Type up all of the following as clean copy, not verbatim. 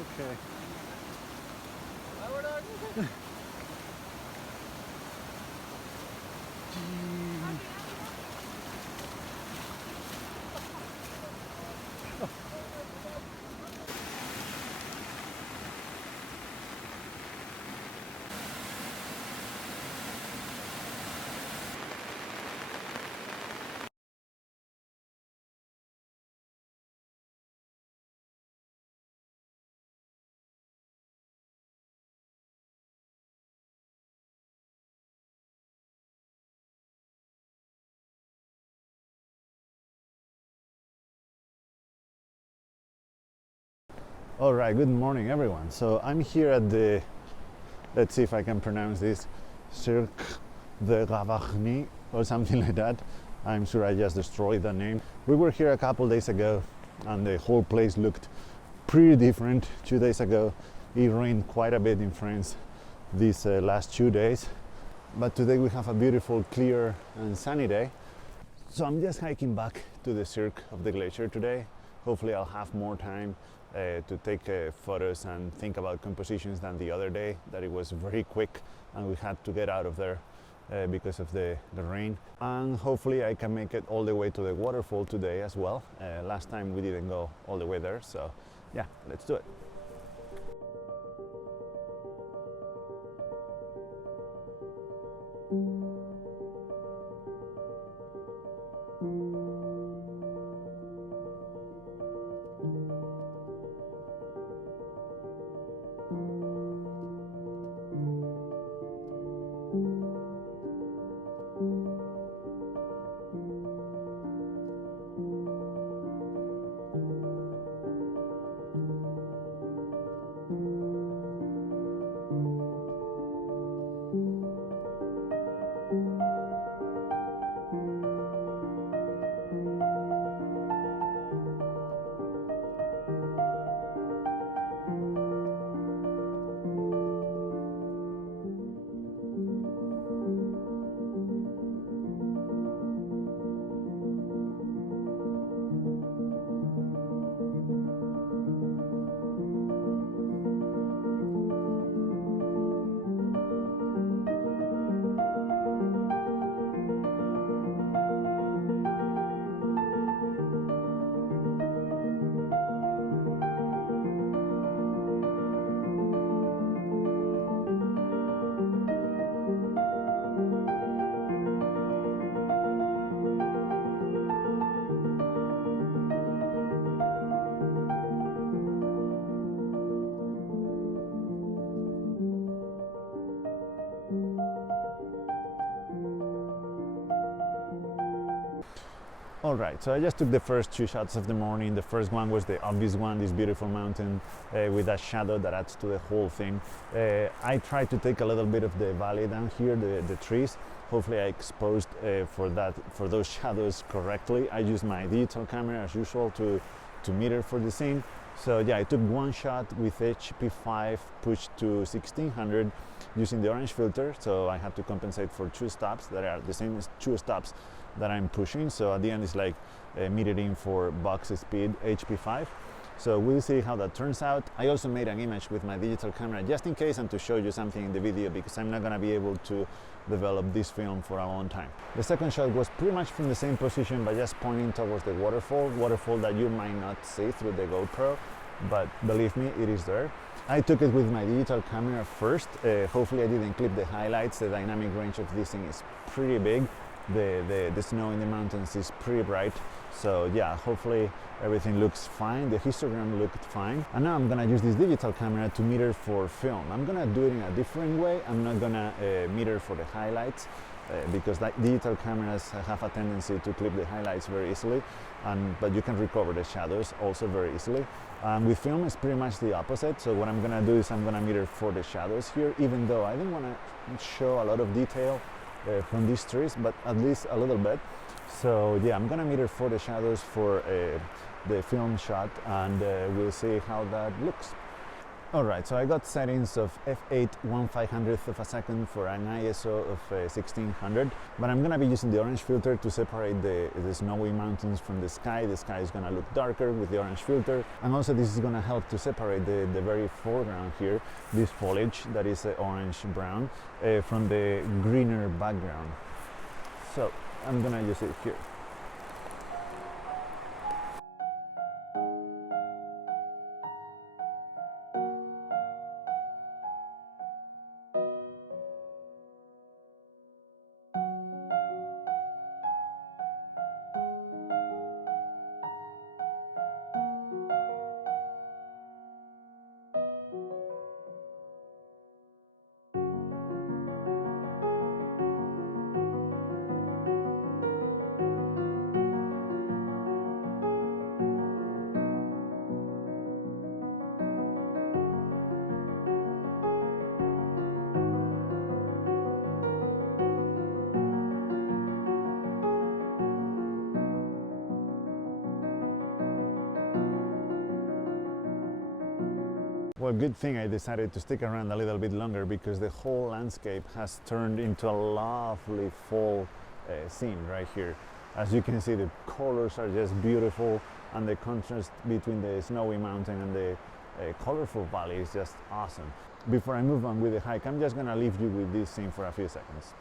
Okay. All right, good morning everyone. So I'm here at the, let's see if I can pronounce this, Cirque de Gavarnie or something like that. I'm sure I just destroyed the name. We were here a couple days ago and the whole place looked pretty different 2 days ago. It rained quite a bit in France these last 2 days. But today we have a beautiful, clear and sunny day. So I'm just hiking back to the Cirque of the Glacier today. Hopefully I'll have more time to take photos and think about compositions than the other day, that it was very quick and we had to get out of there because of the rain. And hopefully I can make it all the way to the waterfall today as well. Last time we didn't go all the way there, so yeah, let's do it. All right, so I just took the first 2 shots of the morning. The first one was the obvious one, this beautiful mountain with that shadow that adds to the whole thing. I tried to take a little bit of the valley down here, the trees. Hopefully I exposed for those shadows correctly. I used my digital camera as usual to meter for the scene. So yeah, I took one shot with HP5 pushed to 1600 using the orange filter. So I had to compensate for 2 stops that are the same as 2 stops that I'm pushing. So at the end it's like metering for box speed HP5. So we'll see how that turns out. I also made an image with my digital camera just in case and to show you something in the video, because I'm not gonna be able to develop this film for a long time. The second shot was pretty much from the same position, but just pointing towards the waterfall that you might not see through the GoPro, but believe me, it is there. I took it with my digital camera first. Hopefully I didn't clip the highlights. The dynamic range of this thing is pretty big. The snow in the mountains is pretty bright. So yeah, hopefully everything looks fine. The histogram looked fine. And now I'm gonna use this digital camera to meter for film. I'm gonna do it in a different way. I'm not gonna meter for the highlights because digital cameras have a tendency to clip the highlights very easily, but you can recover the shadows also very easily. With film it's pretty much the opposite. So what I'm gonna do is I'm gonna meter for the shadows here, even though I don't wanna show a lot of detail from these trees, but at least a little bit. So yeah, I'm gonna meter for the shadows for the film shot, and we'll see how that looks. Alright, so I got settings of f8 1/500th of a second for an ISO of 1600, but I'm gonna be using the orange filter to separate the snowy mountains from the sky. The sky is gonna look darker with the orange filter, and also this is gonna help to separate the very foreground here, this foliage that is orange-brown, from the greener background. So I'm gonna use it here. Well, good thing I decided to stick around a little bit longer because the whole landscape has turned into a lovely fall scene right here. As you can see, the colors are just beautiful, and the contrast between the snowy mountain and the colorful valley is just awesome. Before I move on with the hike, I'm just gonna leave you with this scene for a few seconds.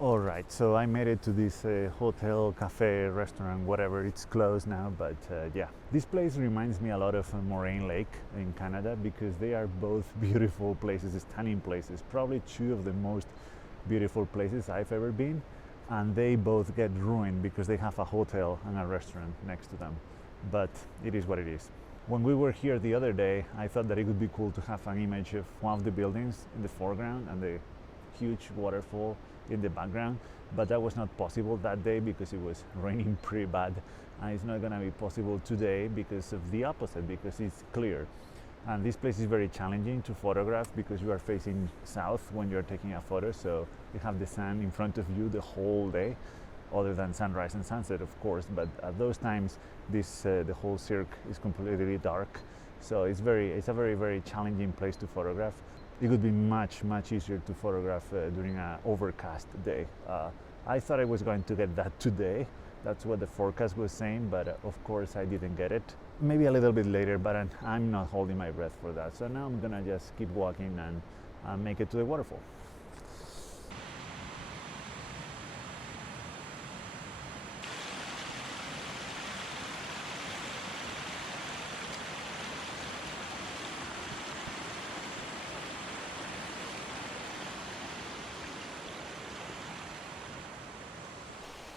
Alright, so I made it to this hotel, cafe, restaurant, whatever. It's closed now, but yeah. This place reminds me a lot of Moraine Lake in Canada because they are both beautiful places, stunning places. Probably two of the most beautiful places I've ever been. And they both get ruined because they have a hotel and a restaurant next to them. But it is what it is. When we were here the other day, I thought that it would be cool to have an image of one of the buildings in the foreground and the huge waterfall in the background, but that was not possible that day because it was raining pretty bad, and it's not going to be possible today because of the opposite, because it's clear. And this place is very challenging to photograph because you are facing south when you're taking a photo, so you have the sun in front of you the whole day, other than sunrise and sunset, of course, but at those times the whole Cirque is completely dark, so it's a very challenging place to photograph. It would be much easier to photograph during an overcast day, I thought I was going to get that today. That's what the forecast was saying, but of course I didn't get it. Maybe a little bit later, but I'm not holding my breath for that. So now I'm gonna just keep walking and make it to the waterfall.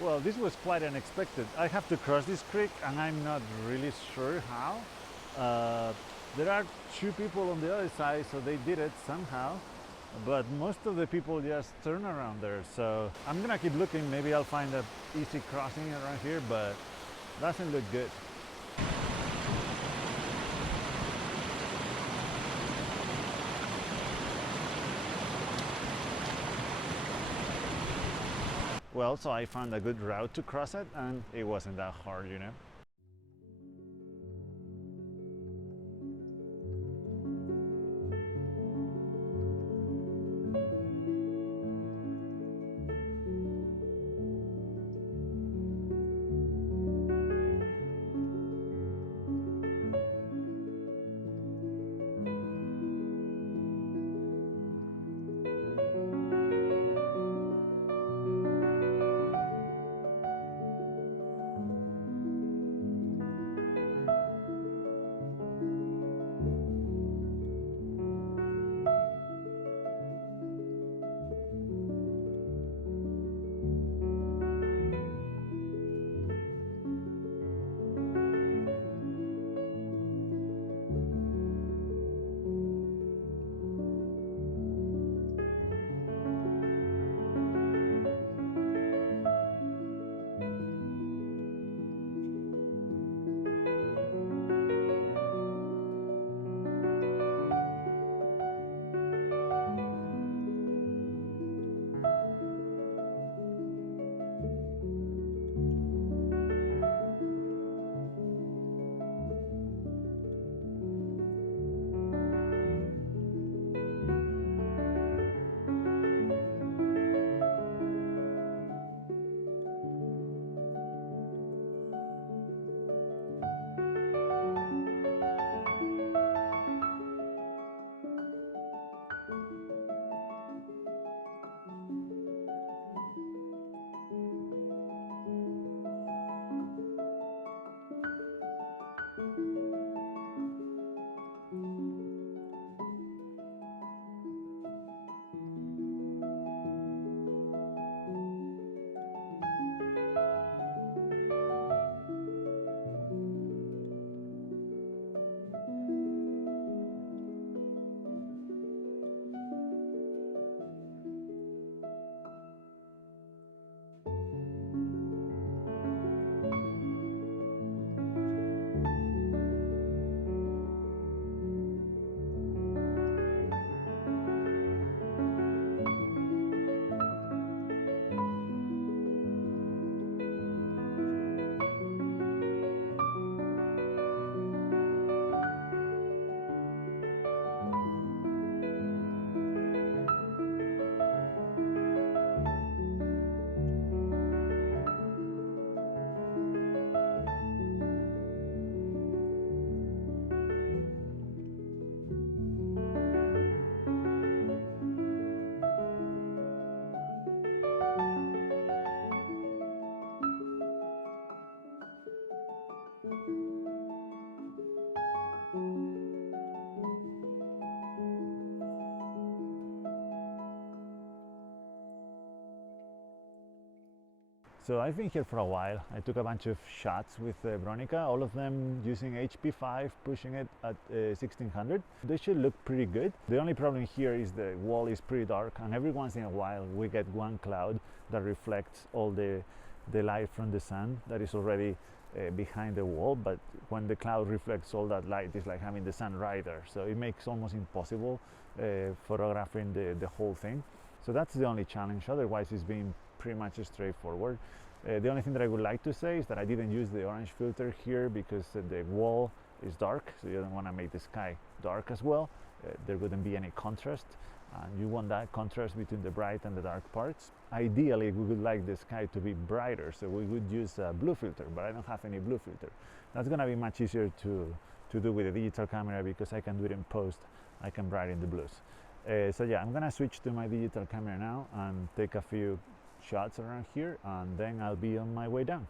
Well, this was quite unexpected. I have to cross this creek and I'm not really sure how. There are two people on the other side, so they did it somehow. But most of the people just turn around there. So I'm gonna keep looking. Maybe I'll find an easy crossing around here, but doesn't look good. Well, so I found a good route to cross it and it wasn't that hard, you know. So I've been here for a while. I took a bunch of shots with Bronica, all of them using HP5, pushing it at 1600. They should look pretty good. The only problem here is the wall is pretty dark, and every once in a while we get one cloud that reflects all the light from the sun that is already behind the wall, but when the cloud reflects all that light, it's like having the sun right there. So it makes almost impossible photographing the whole thing. So that's the only challenge. Otherwise, it's been pretty much straightforward. The only thing that I would like to say is that I didn't use the orange filter here because the wall is dark, so you don't want to make the sky dark as well. There wouldn't be any contrast. And you want that contrast between the bright and the dark parts. Ideally, we would like the sky to be brighter, so we would use a blue filter, but I don't have any blue filter. That's gonna be much easier to do with a digital camera because I can do it in post. I can brighten the blues. So yeah, I'm gonna switch to my digital camera now and take a few shots around here, and then I'll be on my way down.